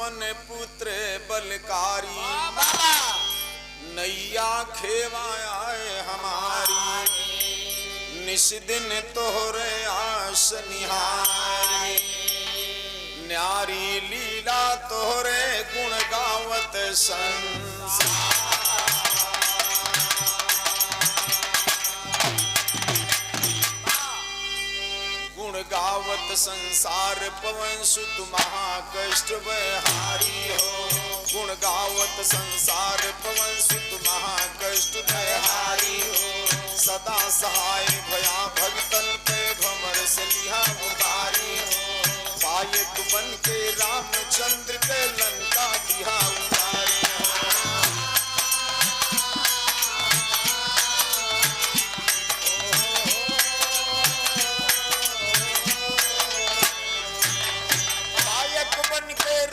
पवन पुत्र बलकारी नैया खेवाए हमारी निस दिन तोहरे आस निहारी न्यारी लीला तोहरे गुण गावत संसार गुण गावत संसार पवन सुत महाकष्ट बहारी हो गुण गावत संसार पवन सुत महाकष्ट बहारी हो सदा सहाय भया भक्तन पे भमर से लिहा उतारी हो पायक बन के रामचंद्र के लंका दिहा उतारी हो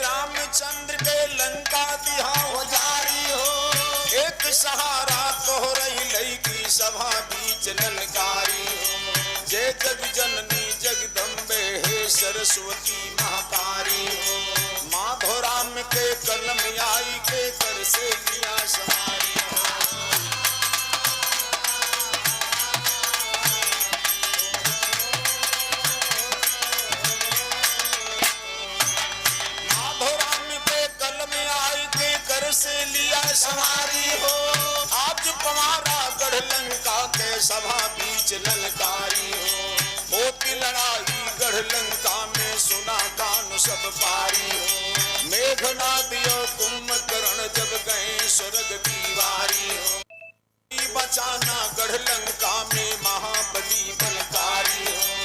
रामचंद्र के लंका दिहा उजारी हो एक सहारा तोहरई लईकी सभा बीच ललकारी हो जय जग जननी जगदम्बे हे सरस्वती महातारी हो माधो राम के कलम आई के कर से लिया सवारी हो से लिया सवारी हो आज पवारा गढ़ लंका के सभा बीच ललकारी हो होती लड़ाई गढ़ लंका में सुना कान सब पारी हो मेघनाद यो कुंभकर्ण जब गए स्वर्ग की वारी हो बचाना गढ़ लंका में महाबली बलकारी हो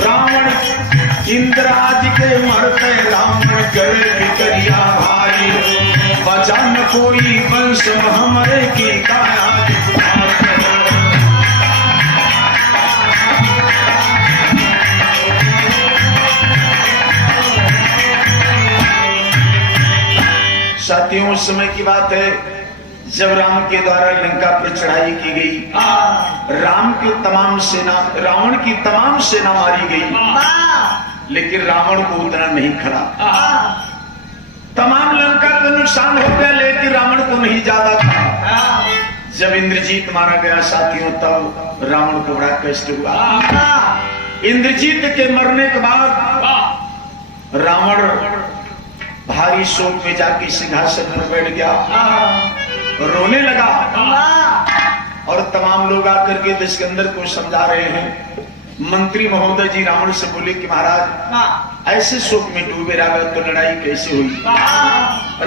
रावण इंद्राज के मरते रावण गए भितरिया भारी बचा न कोई वंश हमरे की काया साथियों उस समय की बात है जब राम के द्वारा लंका पर चढ़ाई की गई राम की तमाम सेना रावण की तमाम सेना मारी गई लेकिन रावण को उतना नहीं खड़ा तमाम लंका का नुकसान हो गया लेकिन रावण को नहीं ज्यादा था जब इंद्रजीत मारा गया साथियों तब रावण को बड़ा कष्ट हुआ इंद्रजीत के मरने के बाद रावण भारी शोक में जाके सिंहासन पर बैठ गया रोने लगा और तमाम लोग आकर के दशकंदर को समझा रहे हैं मंत्री महोदय जी रावण से बोले कि महाराज ऐसे शोक में डूबे रहा तो लड़ाई कैसे हुई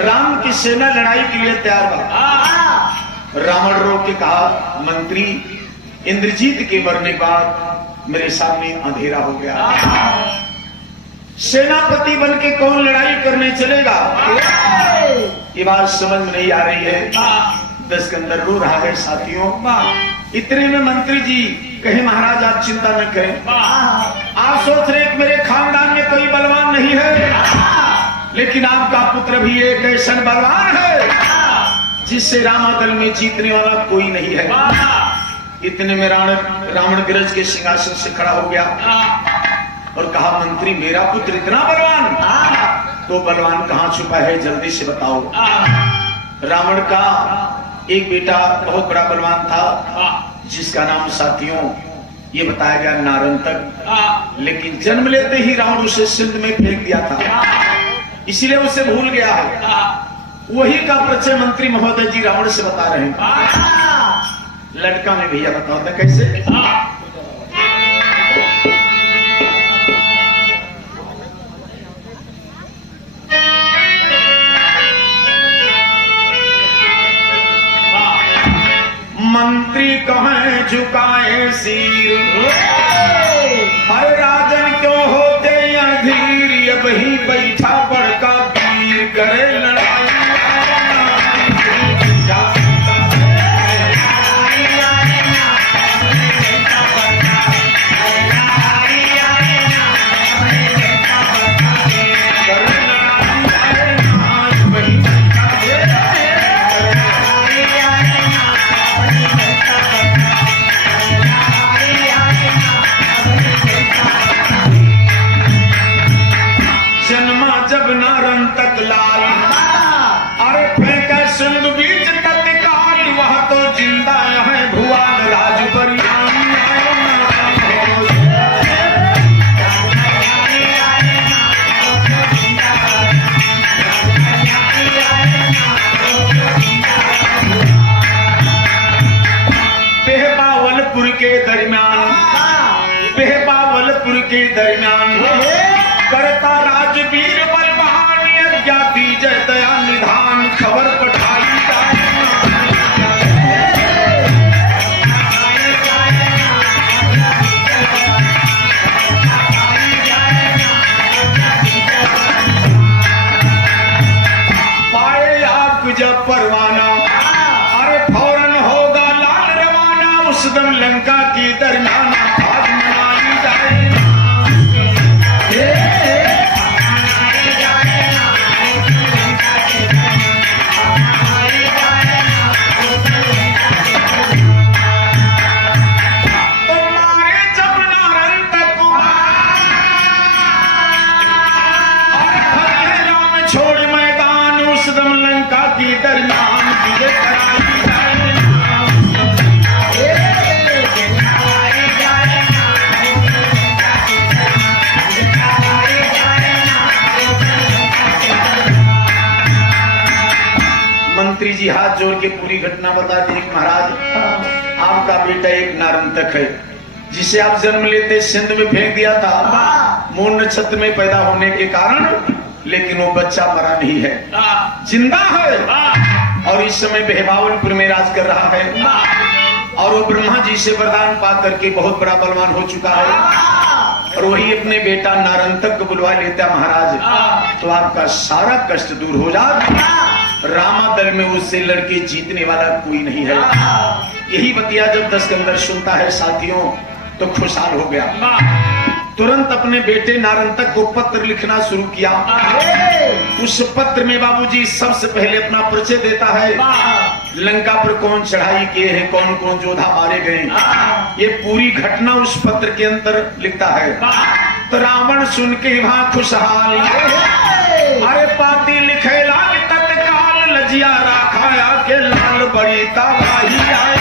राम की सेना लड़ाई के लिए तैयार हुआ रावण रो के कहा मंत्री इंद्रजीत के मरने के बाद मेरे सामने अंधेरा हो गया सेनापति बन के कौन लड़ाई करने चलेगा ये बात समझ में नहीं आ रही है दशकंदर रो रहा है साथियों इतने में मंत्री जी कहे महाराज आप चिंता न करें आप सोच रहे कि मेरे खानदान में कोई बलवान नहीं है लेकिन आपका पुत्र भी एक ऐसा बलवान है जिससे रामादल में जीतने वाला कोई नहीं है इतने में रावण गिरज के सिंहासन से खड़ा हो गया और कहा मंत्री मेरा पुत्र इतना बलवान तो बलवान कहाँ छुपा है जल्दी से बताओ रावण का एक बेटा बहुत बड़ा बलवान था जिसका नाम साथियों ये बताया गया नारंतक लेकिन जन्म लेते ही रावण उसे सिंध में फेंक दिया था इसीलिए उसे भूल गया है वही का परिचय मंत्री महोदय जी रावण से बता रहे हैं लड़का में भैया बताओ था कैसे मंत्री कहें झुकाए सिर हर राजन क्यों होते अधीर अब ही बैठा बड़का वीर करे लड़ाई लाल। अरे फेंके सिंधु बीच तत्काल, वह तो जिंदा है भुआल राज परिणाम। बेहबावलपुर के दरमियान, बेहबावलपुर के दरमियान करता राजवीर बलवान, अज्ञाति जय दया निधान खबर पठाई जाए। पाए आप जब परवाना, अरे फौरन होगा लाल रवाना, उस दम लंका की दरमियाना आज मनाई जाए। मंत्री जी हाथ जोड़ के पूरी घटना बता दी। महाराज, आपका बेटा एक नारंतक है जिसे आप जन्म लेते सिंध में फेंक दिया था मूल नक्षत्र में पैदा होने के कारण, लेकिन वो बच्चा मरा नहीं है, जिंदा है और इस समय बेहबावलपुर में राज कर रहा है। और वो ब्रह्मा जी से वरदान पा करके बहुत बड़ा बलवान हो चुका है और वही अपने बेटा नारंतक को बुलवा लेता। महाराज, तो आपका सारा कष्ट दूर हो जाए। रामादल में उससे लड़के जीतने वाला कोई नहीं है। यही बतिया जब दशकंदर सुनता है साथियों तो खुशहाल हो गया। तुरंत अपने बेटे नारंतक को पत्र लिखना शुरू किया। उस पत्र में बाबूजी सबसे पहले अपना परिचय देता है, लंका पर कौन चढ़ाई किए हैं, कौन कौन योद्धा मारे गए, ये पूरी घटना उस पत्र के अंदर लिखता है। तो रावण सुन के वहां खुशहाल, अरे पाती लिखे लाल तत्काल, लजिया राखाया के लाल बड़ी तबाही आई।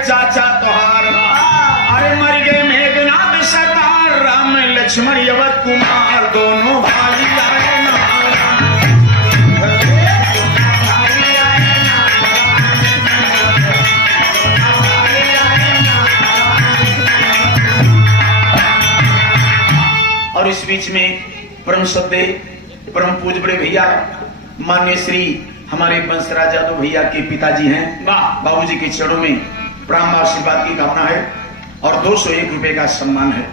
चाचा तोहार, अरे मर गए मेघनाथ सरदार, राम लक्ष्मण यवत कुमार दोनों भाई आए। और इस बीच में परम श्रद्धे परम पूज बड़े भैया मान्य श्री हमारे बंसराज यादव भैया के पिताजी हैं, बाबूजी के चरणों में प्रणाम आशीर्वाद की कामना है और 201 रुपए का सम्मान है।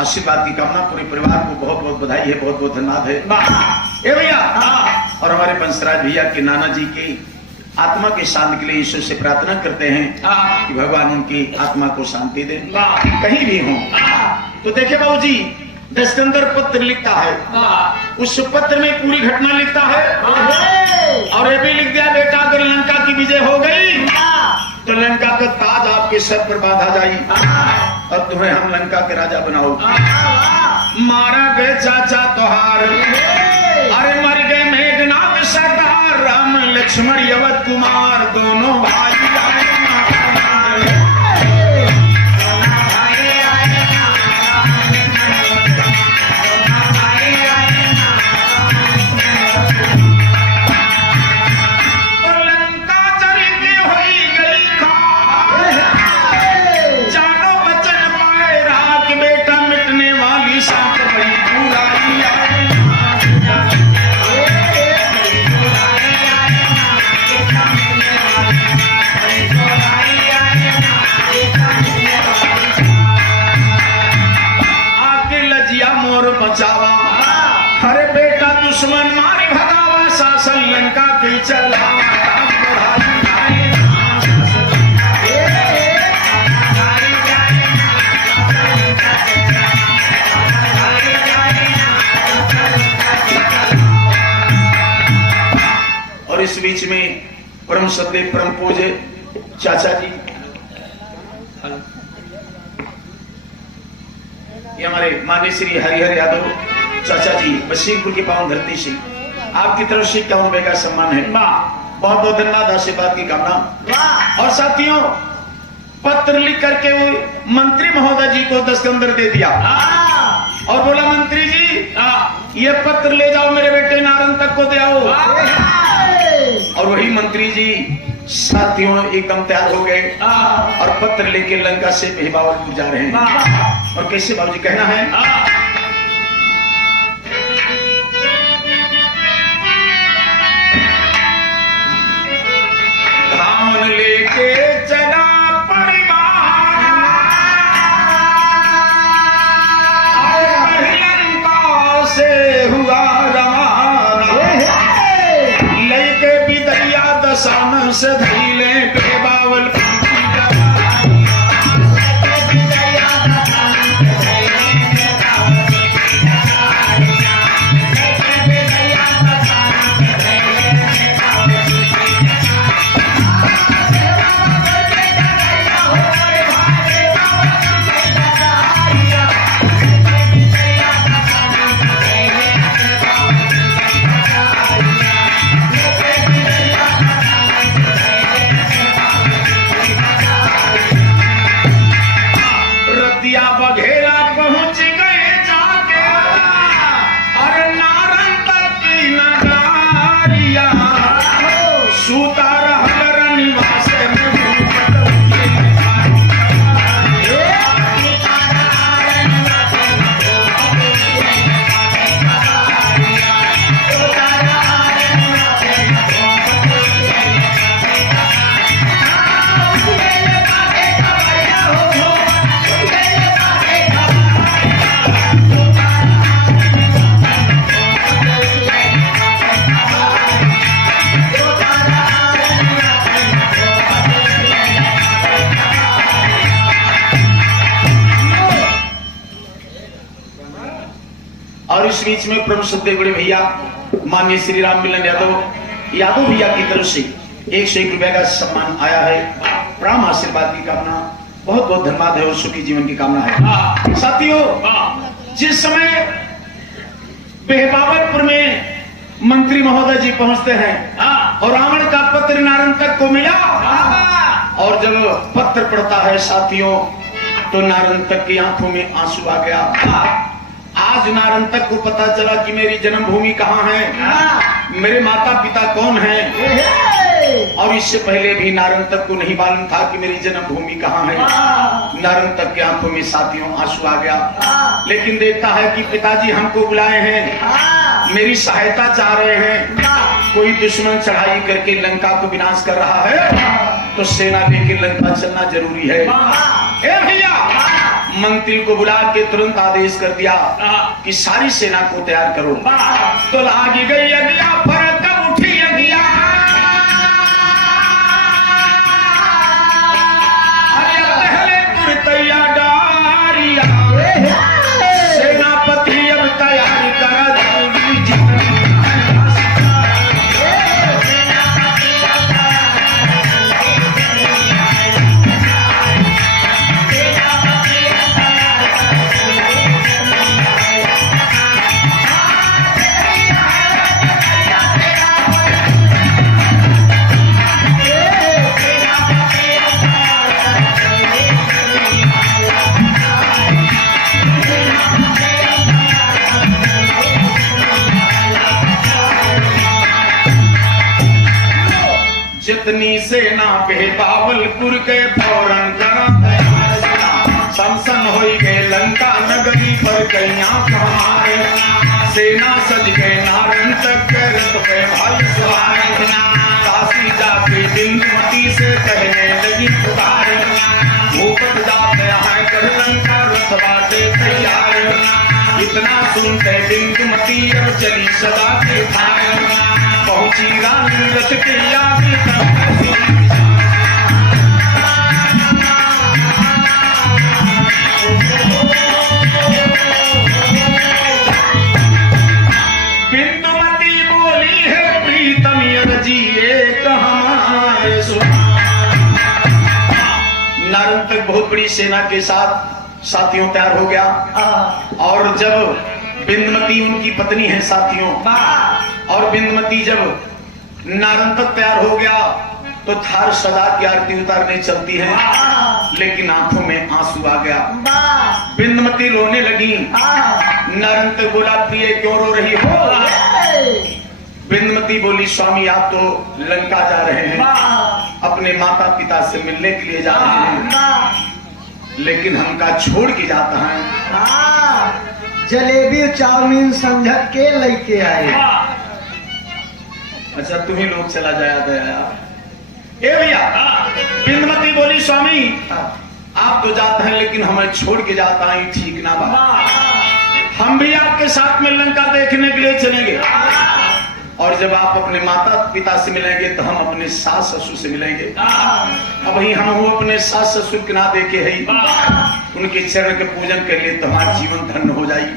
आशीर्वाद की कामना, पूरे परिवार को बहुत बहुत बधाई है, बहुत बहुत धन्यवाद है। ए भैया, और हमारे बंसराज भैया के नाना जी की आत्मा के शांति के लिए ईश्वर से प्रार्थना करते हैं कि भगवान उनकी आत्मा को शांति दे कहीं भी हो। तो देखे बाबूजी, दशकंदर पत्र लिखता है, उस पत्र में पूरी घटना लिखता है और ये भी लिख दिया, बेटा अगर लंका की विजय हो गई तो लंका का ताज आपके सर पर बांधा जाए और तुम्हें हम लंका के राजा बनाओ। मारा गए चाचा तोहार, अरे मर गए मेघनाथ सरदार, राम लक्ष्मण यवत कुमार दोनों भाई आए। अरे बेटा दुश्मन मारे भगावा, शासन लंका के चला। और इस बीच में परम सत्य परम पूज्य चाचा जी, ये हमारे माननीय श्री हरिहर यादव चाचा जी बशीरपुर की पावन धरती से आपकी तरफ से 51 रुपए का सम्मान है। बहुत बहुत धन्यवाद, आशीर्वाद की कामना। और साथियों, पत्र लिख करके वो मंत्री महोदय जी को 10 के अंदर दे दिया और बोला मंत्री जी ये पत्र ले जाओ मेरे बेटे नारंग तक को दे आओ। और वही मंत्री जी साथियों एकदम तैयार हो गए और पत्र लेके लंका से बेहबावलपुर जा रहे हैं। और कैसे बाबूजी कहना है, धाम लेके चला सामन से धैले बेबावल और इस बीच में प्रभु सत्य बड़े भैया माननीय श्री राम मिलन यादव भैया की तरफ से 101 रुपए का सम्मान आया है। प्राण आशीर्वाद की कामना, बहुत बहुत धन्यवाद है और सुखी जीवन की कामना है। साथियों, जिस समय बेहबावलपुर में मंत्री महोदय जी पहुंचते हैं और रावण का पत्र नारंग तक को मिला और जब पत्र पढ़ता है साथियों तो नारंग तक की आंखों में आंसू आ गया। आज नारंग तक को पता चला कि मेरी जन्मभूमि कहाँ है, मेरे माता पिता कौन हैं। और इससे पहले भी नारंग तक को नहीं मालूम था कि मेरी जन्मभूमि कहाँ है। नारंग तक की आंखों में साथियों आंसू आ गया, लेकिन देखता है कि पिताजी हमको बुलाए हैं, मेरी सहायता चाह रहे हैं। कोई दुश्मन चढ़ाई करके लंका को विनाश कर रहा है तो सेना लेके लंका चलना जरूरी है। ए भैया, मंत्री को बुला के तुरंत आदेश कर दिया कि सारी सेना को तैयार करो। तो लागी गई अगिया, फरक उठी अगिया, अरे पहले तुर तैयार डारिया, सेनापति अब तैयारी करा जल्दी जीवन। जितनी सेना बेहबावलपुर के फौरन करा समसन हो गए लंका नगरी पर कैया कमाए। सेना सज गए नारंग तक रथ पे भाई सवार, काशी जाके बिंदुमती से कहने लगी पुकारे, भूपत जाते हैं कर लंका रथ बाटे तैयार। इतना सुनते बिंदुमती अब चली सदा के थार, पहुंची रानी रथ के आगे बिंदुमती बोली है प्रीतम यदि बड़ी सेना के साथ साथियों तैयार हो गया। और जब बिंदमती उनकी पत्नी है साथियों, और बिंदमती जब नारन तक तैयार हो गया तो थार सदा की आरती उतारने चलती है, लेकिन आंखों में आंसू आ गया। बिंदमती रोने लगी। नारन तक बोला, प्रिय क्यों रो रही हो? बिंदमती बोली, स्वामी आप तो लंका जा रहे हैं, अपने माता पिता से मिलने के लिए जा रहे हैं, लेकिन हमका छोड़ के जाता है। जलेबी चाउमीन समझ के लेके आए। अच्छा तुम ही लोग चला जाया गया। ए भैया, बिंदमती बोली, स्वामी आप तो जाते हैं, लेकिन हमें छोड़ के जाता है, ठीक ना बात। हम भी आपके साथ में लंका देखने के लिए चलेंगे, और जब आप अपने माता पिता से मिलेंगे तो हम अपने सास ससुर से मिलेंगे। अब ही हम वो अपने सास ससुर के ना देखे है, उनके चरण के पूजन कर लिए तो हमारा जीवन धन्य हो जाएगी।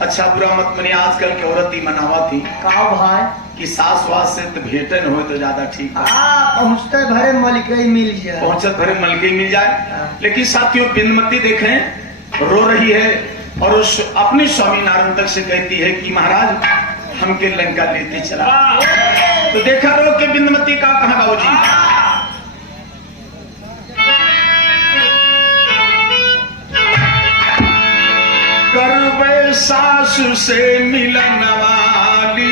अच्छा बुरा मत मनिए, आजकल की औरत ही मनावा थी का भाई कि सास वास से तो भेंटे न हो तो ज्यादा ठीक है। पहुँचते भरे मलिकई मिल जाए, पहुंचत भरे मलके मिल जाए। लेकिन साथियों बिंदमती देखें रो रही है, और उस अपने स्वामी नारायण तक से कहती है कि महाराज हमके लंका लेते चला। तो देखा रो के बिंदमती का कहा बाबूजी, करवे सासु से मिलन वाली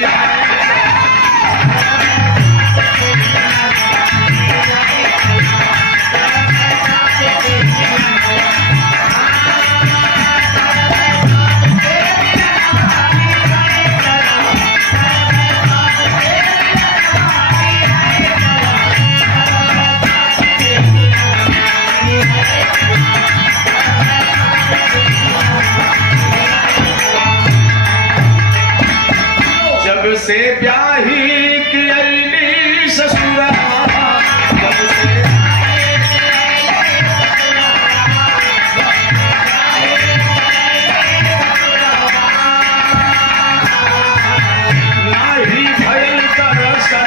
से ब्याही की अली ससुरा, नाही भयल दर्शन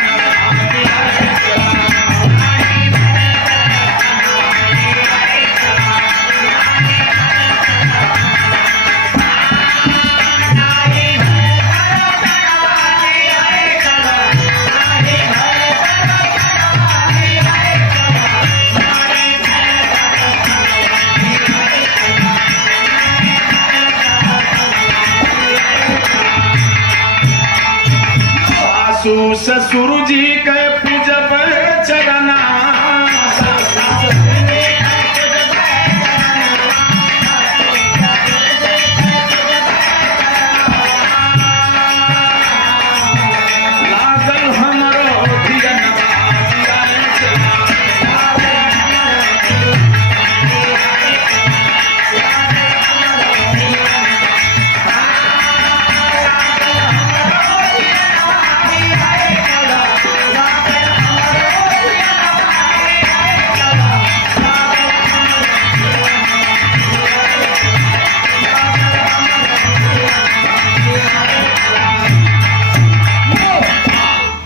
ससुर जी के पूजब चरना, लागल हमरो धियनवा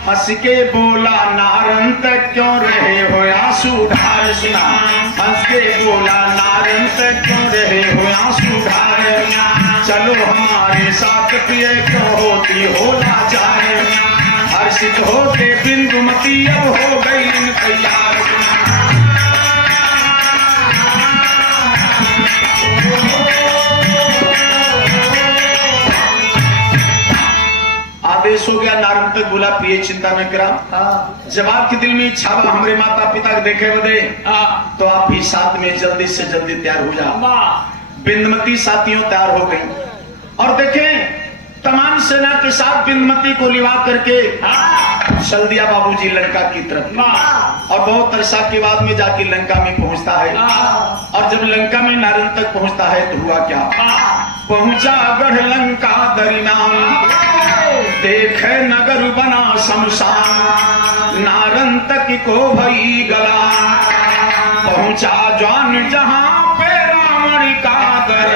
हंस के बोला नारन तक क्यों रहे हो आंसू ढार सुना, हंस के बोला नारन तक क्यों रहे हो आंसू ढार, चलो हमारे साथ प्रिय क्यों होती हो लाचार, हर्षित होके बिंदुमती अब हो गई तैयार। आदेश हो गया, नारद तक बोला प्रिय चिंता न करा, जब आपके दिल में इच्छा बा हमारे माता पिता के देखे बदे तो आप भी साथ में जल्दी से जल्दी तैयार हो जाओ। बिंदमती साथियों तैयार हो गई, और देखें तमाम सेना के साथ बिंदमती को लिवा करके चल दिया बाबूजी लंका की तरफ। और बहुत अरसा के बाद में जाके लंका में पहुंचता है, और जब लंका में नारन तक पहुंचता है तो हुआ क्या, पहुंचा गढ़ लंका दरिनाम, देखे नगर बना शमशान, नारन तक को भई गला, पहुंचा जान जहां पे रावण का दर,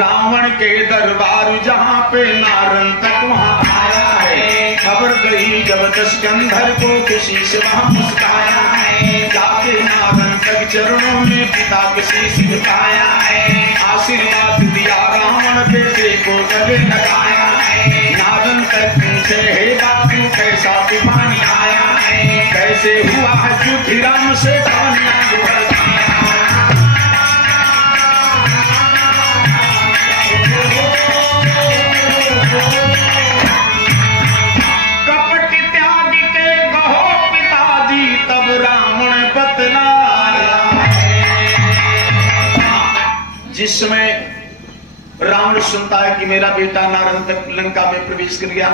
रावण के दरबार जहां पे नारन तक वहां आया है, खबर गई जब तब दशकंधर को खुशी से वहां मुस्काया है, जाके नारंतक चरणों में पिता के शीश झुकाया है, आशीर्वाद दिया रावण बेटे को गले लगाया है। नारंतक पूछे हे बापू कैसा तूफान आया है, कैसे हुआ है झूठी राम से पानिया कपट त्याग के कहो पिताजी, तब रावण बतलाया। जिस समय रावण सुनता है कि मेरा बेटा नारंतक लंका में प्रवेश कर गया,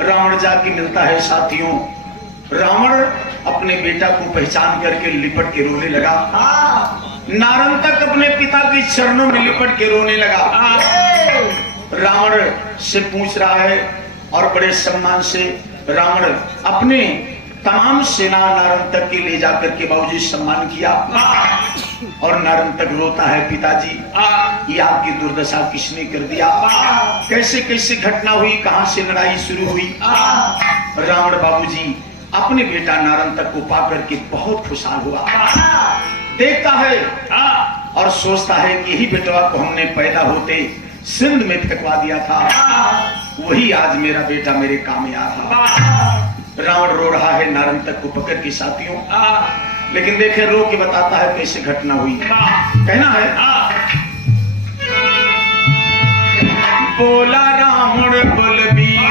रावण जाके मिलता है साथियों। रावण अपने बेटा को पहचान करके लिपट के रोने लगा। नारंतक अपने पिता के चरणों में लिपट के रोने लगा। रावण से पूछ रहा है और बड़े सम्मान से रावण अपने तमाम सेना नारंतक के ले जाकर के बाबूजी सम्मान किया। और नारंतक रोता है, पिताजी ये आपकी दुर्दशा किसने कर दिया, कैसे कैसे घटना हुई, कहां से लड़ाई शुरू हुई। रावण बाबूजी अपने बेटा नारंतक को पाकर के बहुत खुशहाल हुआ, देखता है और सोचता है कि यही बेटवा को हमने पैदा होते सिंध में फेंकवा दिया था, वही आज मेरा बेटा मेरे काम में आ रहा। रावण रो रहा है नारंतक को पकड़ के साथियों, लेकिन देखे रो के बताता है कैसे घटना हुई। कहना है बोला रावण बलबीर,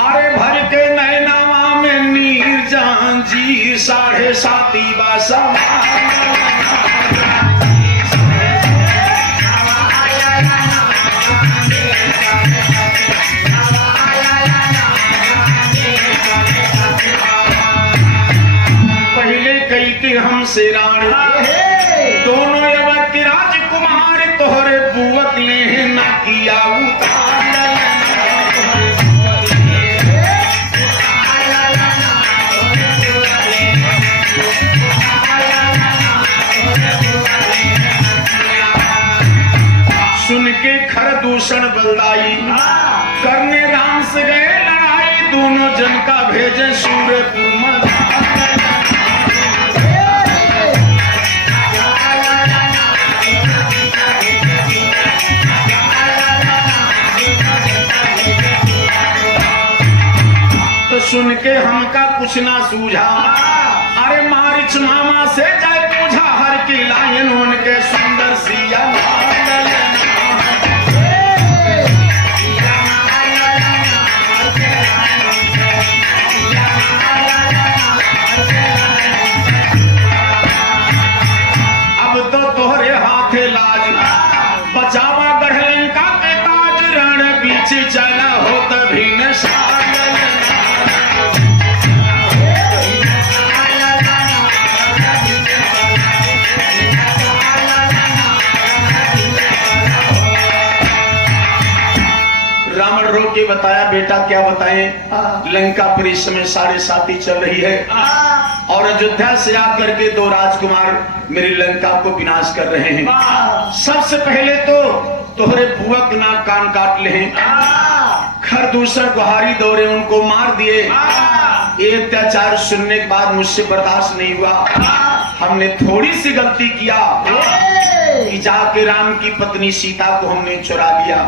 अरे भर के नैनावा में नीर जान जी, 7.5 बासा हमसे रानी, दोनों यवत के राजकुमार तोहरे बुवक ने ना किया सुन के खर दूषण बलदाई, करने राम से गए लड़ाई, दोनों जन का भेजे सूर्यपुर में। सुन के हमका कुछ ना सूझा, अरे मारिच मामा से जाए पूछा, हर की लायन उनके सुंदर सिया। अब तो तोहरे हाथे लाज, बचावा गढ़लंका के ताज, रण बीच चला हो तभी न के बताया। बेटा क्या बताएं, लंका पर इस समय 7.5 चल रही है और अयोध्या से आकर के 2 राजकुमार मेरी लंका को विनाश कर रहे हैं। सबसे पहले तो तोहरे बुवक ना कान काट ले, खरदूसर गुहारी दौरे उनको मार दिए। ये अत्याचार सुनने के बाद मुझसे बर्दाश्त नहीं हुआ, हमने थोड़ी सी गलती किया कि जाके राम की पत्नी सीता को हमने चुरा लिया,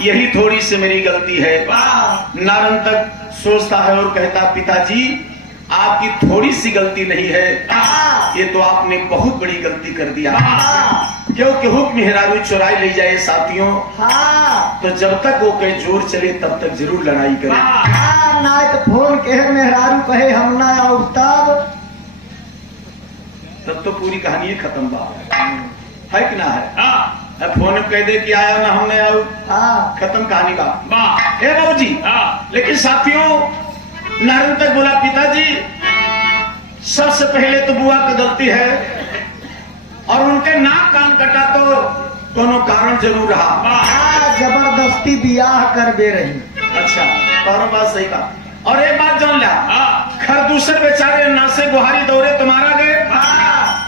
यही थोड़ी सी मेरी गलती है। नारंतक सोचता है और कहता, पिताजी आपकी थोड़ी सी गलती नहीं है, ये तो आपने बहुत बड़ी गलती कर दिया, क्योंकि हुक्म मेहरारू चुराई ले जाए साथियों, तो जब तक वो कहीं जोर चले तब तक जरूर लड़ाई करे। ना तो फोन कहे मेहरारू कहे हम ना आओ, तब तो पूरी कहानी खत्म बा है कि ना है। फोन कह दे कि आया ना हमने आओ, खत्म कहानी बा। हे बाबूजी, लेकिन साथियों नारंतक बोला, पिताजी सबसे पहले तो बुआ की गलती है और उनके नाक कान कटा तो कोनो कारण जरूर रहा। जबरदस्ती बियाह कर दे रही। अच्छा, दोनों बात सही बात। और एक बात जान लिया, खरदूसर बेचारे नासे गुहारी दौरे तुम्हारा गए,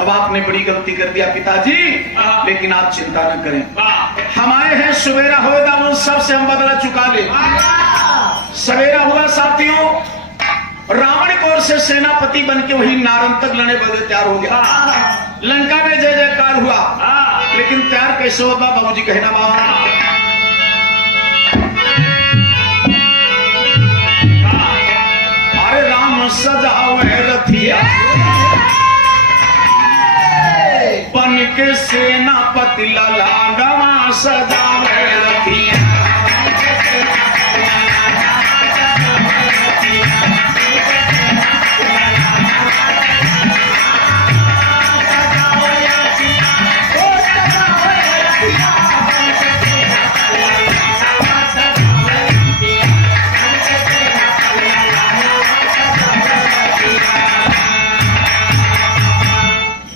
अब आपने बड़ी गलती कर दिया पिताजी, लेकिन आप चिंता न करें, हम आए हैं सवेरा होगा उन सब से हम बदला चुका ले। सवेरा हुआ साथियों, रावण की ओर से सेनापति बन के वही नारन तक लड़ने बदले तैयार हो गया। लंका में जय जयकार हुआ, लेकिन तैयार कैसे होगा बाबूजी कहना मां। अरे राम सजावे रथिया बन के सेनापति लाडवा सजावे रथिया।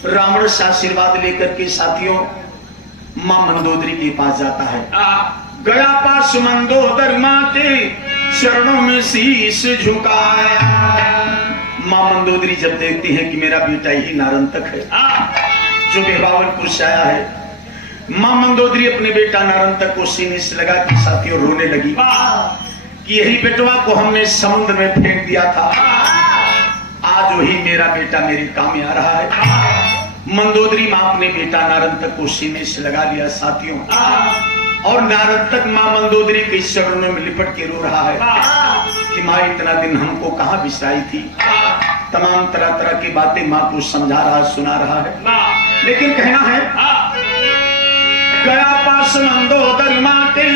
रावण से आशीर्वाद लेकर के साथियों मां मंदोदरी के पास जाता है। गया पास मंदोदर मां के चरणों में शीश झुकाया। मां मंदोदरी जब देखती है कि मेरा बेटा ही नारन तक है जो बेबावनपुर से आया है, मां मंदोदरी अपने बेटा नारन तक को सीने से लगा कि साथियों रोने लगी कि यही बेटवा को हमने समुद्र में फेंक दिया था, आज वही मेरा बेटा मेरे काम में आ रहा है। मंदोदरी मां अपने बेटा नारन तक को सीने से लगा लिया साथियों, और नारन तक मां मंदोदरी के चरणों में लिपट के रो रहा है कि मां इतना दिन हमको कहां बिसराई थी। तमाम तरह तरह की बातें मां को समझा रहा सुना रहा है, लेकिन कहना है गया पास मंदोदरी मां के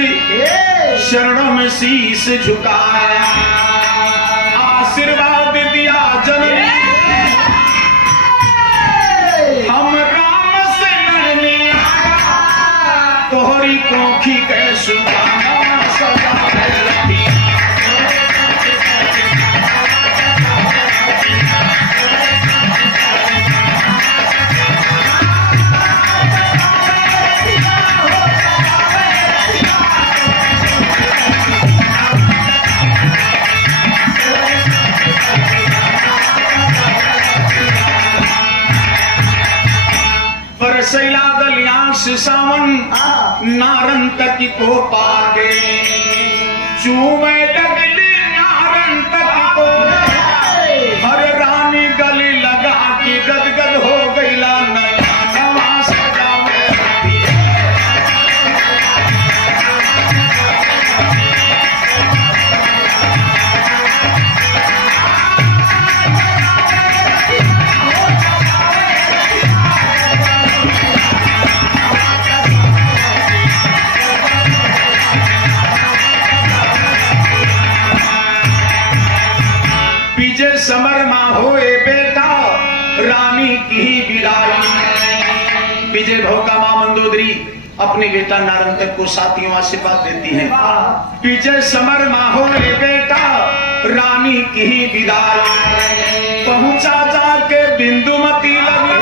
चरणों में शीश झुकाया, आशीर्वाद दिया जननी हम राम से लड़ने आया, तोहरी कोखी के सुधाना सजावे रथिया। बरसैला गलियांस सावन नारन तक को पाके, चूमे लगली नारन तक को, हर रानी गली लगा के गदगद हो गईला नया नवा सजावे रथिया। समर मां होए बेटा रानी की विदाई। विजय भोका मां मंदोदरी अपने बेटा नारन तक को साथियों आशीर्वाद देती हैं। विजय समर मां होए बेटा रानी की विदाई, पहुंचा जाके बिंदुमती लगी,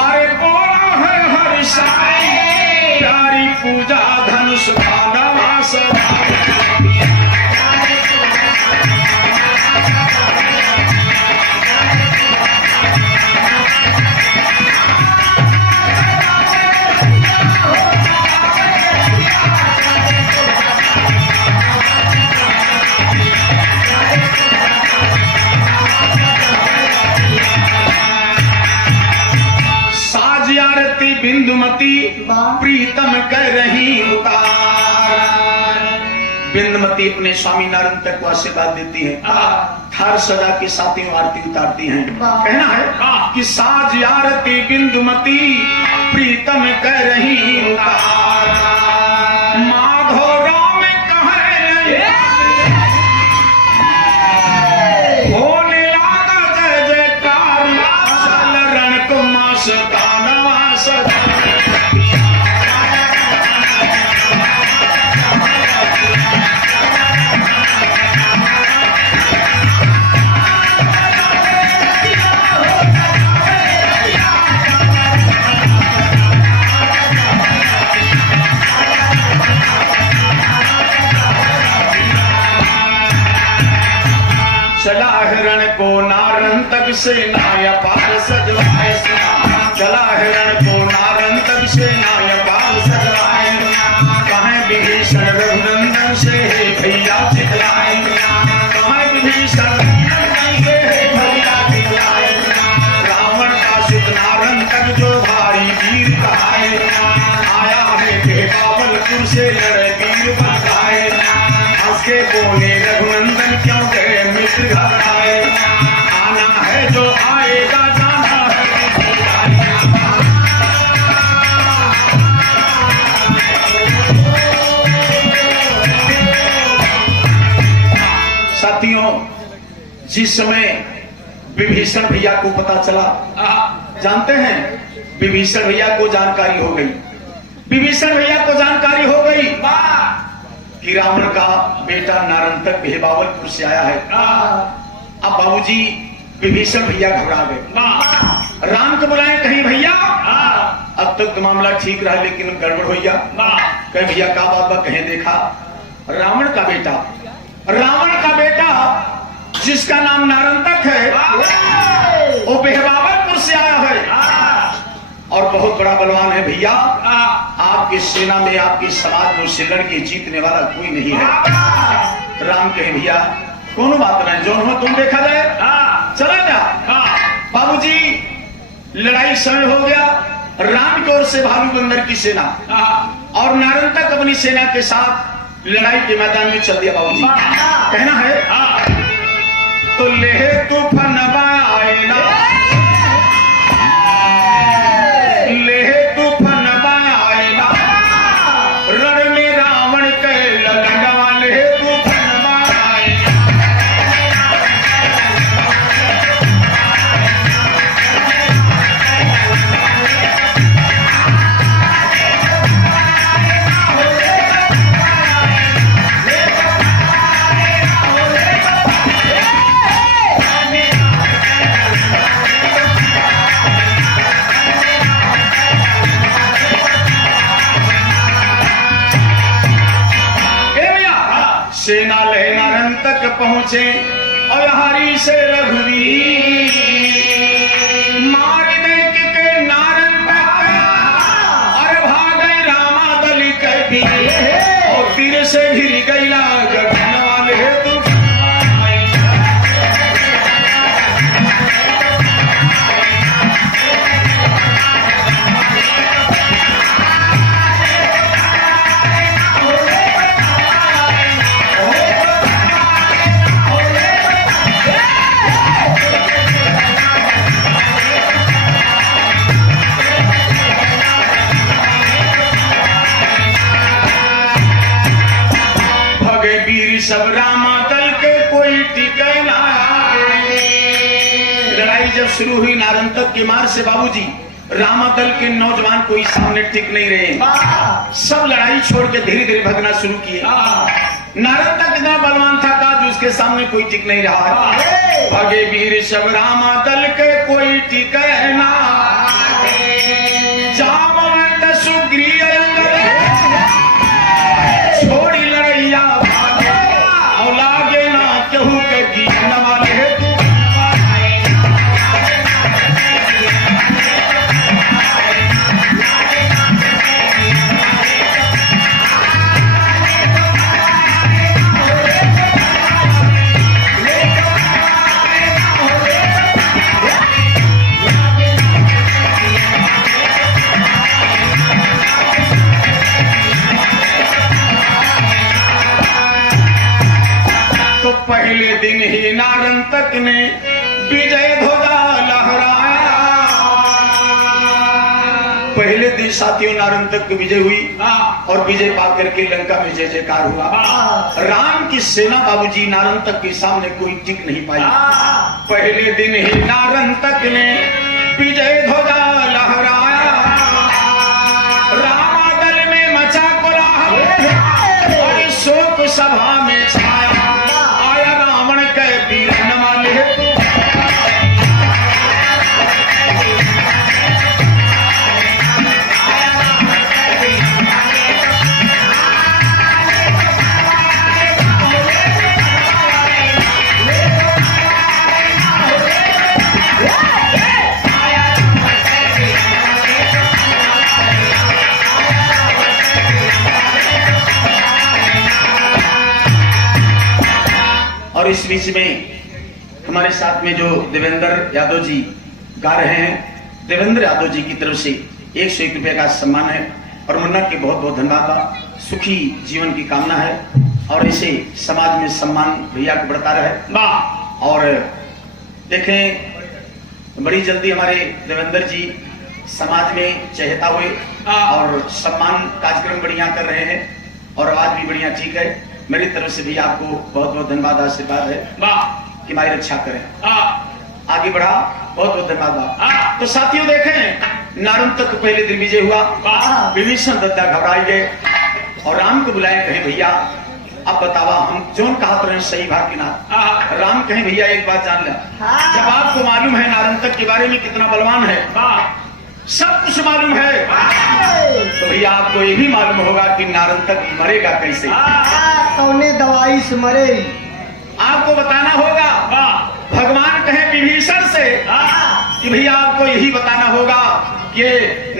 अरे बोला है हर साई प्यारी पूजा धनुष भानवा सजावे रथिया। बिंदुमती प्रीतम कर रही उतार। बिंदुमती अपने स्वामी नारन तक को आशीर्वाद देती है, थार सजा के साथियों आरती उतारती हैं। कहना है कि साज आरती बिंदुमती प्रीतम कर रही उतार, माधो राम कहे होने लगा जय जयकार, चल रण को मस्ताना सजा। चला हिरण को नारन तक से नाया पार सजवाए, चला हिरण को नारन तक से नाया पार सजवाए। असुर से लड़े वीर बचाए, हंस के बोले रघुनंदन क्यों गए मित्र घर आए, आना है जो आएगा जाना है। साथियों, जिस समय विभीषण भैया को पता चला, जानते हैं विभीषण भैया को जानकारी हो गई, विभीषण भैया को जानकारी हो गई कि रावण का बेटा नारंतक बेहबावलपुर से आया है। अब बाबूजी विभीषण भैया घबरा गए, राम को बुलाए कहीं भैया अब तक तो मामला ठीक रहा लेकिन गड़बड़ हो गया। कहीं भैया का बात बा, कहीं देखा रावण का बेटा, रावण का बेटा जिसका नाम नारंतक है वो बेहबावलपुर से आया है और बहुत बड़ा बलवान है भैया। आपकी सेना में आपकी समाज में उससे लड़के जीतने वाला कोई नहीं है। राम कहे भैया कोनो बात नहीं, जो हो तुम देखा जाए, चला जा। बाबूजी लड़ाई समय हो गया, राम की ओर से भालू बंदर की सेना और नारंतक अपनी सेना के साथ लड़ाई के मैदान में चल दिया। बाबूजी कहना है तो ले तूफान आएना, ले तूफान आएना, रण में रावण के ललनवा, ले तूफान आएना। सेना ले नारंतक पहुंचे और हरी से रघुवीर, मार दे के नारंतक और भागे रामा दल के वीर, और तीर से घिर गईला गगन वाले तूफान। सब रामा दल के कोई टिके ना। लड़ाई जब शुरू हुई नारंतक के मार से बाबूजी, रामा दल के नौजवान कोई सामने टिक नहीं रहे, सब लड़ाई छोड़ के धीरे धीरे भगना शुरू किए। नारंतक इतना बलवान था कि उसके सामने कोई टिक नहीं रहा। भगे वीर सब रामा दल के कोई टिके ना, जामवंत सुग्रीव छोड़ी लड़ैया, लागे ना केहू के गीत नवाले तू। पहले दिन ही नारंतक ने विजय ध्वजा लहराया। पहले दिन साथियों नारंतक की विजय हुई और विजय पाकर के लंका में जय जयकार हुआ। राम की सेना बाबूजी नारंतक के सामने कोई टिक नहीं पाई। पहले दिन ही नारंतक ने विजय ध्वजा लहराया, रामादल में मचा कोलाहल और शोक सभा में छाया। और इस बीच में हमारे साथ में जो देवेंद्र यादव जी गा रहे हैं, देवेंद्र यादव जी की तरफ से 101 रुपए का सम्मान है और मुन्ना के बहुत बहुत धन्यवाद। सुखी जीवन की कामना है और ऐसे समाज में सम्मान भैया को बढ़ता रहे। और देखें बड़ी जल्दी हमारे देवेंद्र जी समाज में चहेता हुए और सम्मान कार्यक्रम बढ़िया कर रहे हैं और आवाज भी बढ़िया ठीक है। मेरी तरफ से भी आपको बहुत बहुत धन्यवाद, आशीर्वाद है कि हमारी रक्षा करें, आगे बढ़ा। बहुत बहुत धन्यवाद। तो साथियों देखें नारद तक पहले दिन विजय हुआ, विभीषण दद्दा घबराए गए और राम को बुलाए, कहे भैया अब बतावा हम जोन कहा तो सही भाग की ना। राम कहे भैया एक बात जान लिया, जब आपको मालूम है नारद तक के बारे में कितना बलवान है, सब कुछ मालूम है, तो भैया आपको ये भी मालूम होगा कि नारद तक मरेगा कैसे, कौने दवाई से मरे। आपको बताना होगा। भगवान कहे विभीषण से कि भैया आपको यही बताना होगा कि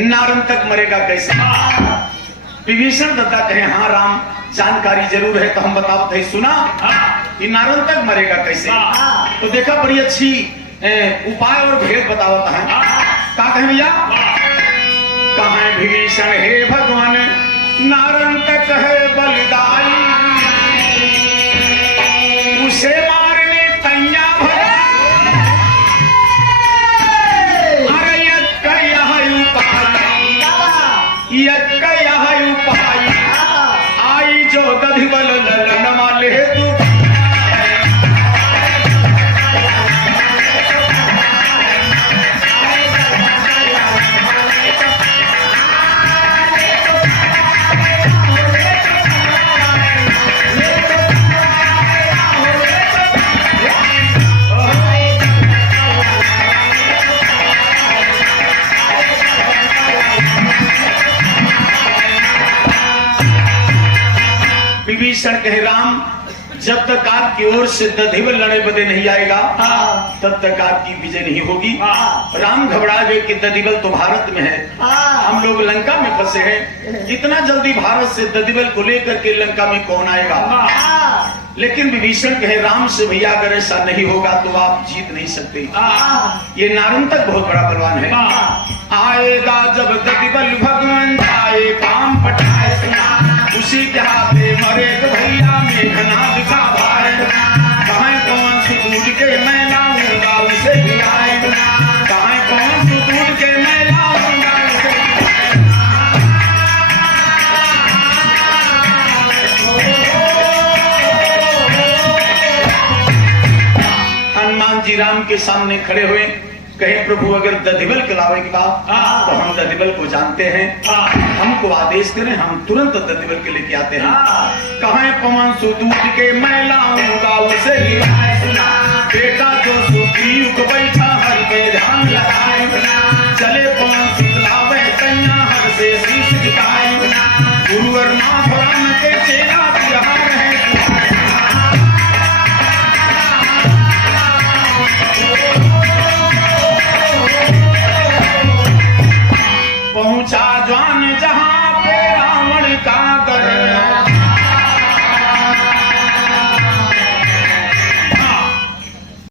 नारद तक मरेगा कैसे। विभीषण दत्ता कहे हाँ राम जानकारी जरूर है, तो हम बताओ थे सुना कि नारद तक मरेगा कैसे। तो देखा बड़ी अच्छी उपाय और भेद बतावता है। क्या कहे भैया, कहा विभीषण हे भगवान नारद तक है बलिदाई, उसे मारने तैया भरा। अरे यह उपाय आई जो दधिबल ललन माले तू। विभीषण कहे राम जब तक आपकी ओर से दधिबल लड़े बदे नहीं आएगा तब तक आपकी विजय नहीं होगी। राम घबरा गए कि दधिबल तो भारत में है, हम लोग लंका में फंसे हैं, इतना जल्दी भारत से दधिबल को लेकर के लंका में कौन आएगा। लेकिन विभीषण कहे राम से भैया अगर ऐसा नहीं होगा तो आप जीत नहीं सकते, ये नारद तक बहुत बड़ा बलवान है। आएगा जब दधिबल भगवान आए काम पटाए सुना, उसी के हाथे मरे तो भैया मेघनाद का भाई। कहाँ कौन सुटूट के मैं लाऊंगा उसे गिराए, कहाँ कौन सुटूट के मैं लाऊंगा उसे। हनुमान जी राम के सामने खड़े हुए, कहे प्रभु अगर दधिबल के लावे की बात तो हम दधिबल को जानते हैं, हमको आदेश करें हम तुरंत दधिबल के लेके आते हैं। कहाँ पवन सुदूत के मैं लाऊंगा उसे सुना, बेटा जो सुग्रीव को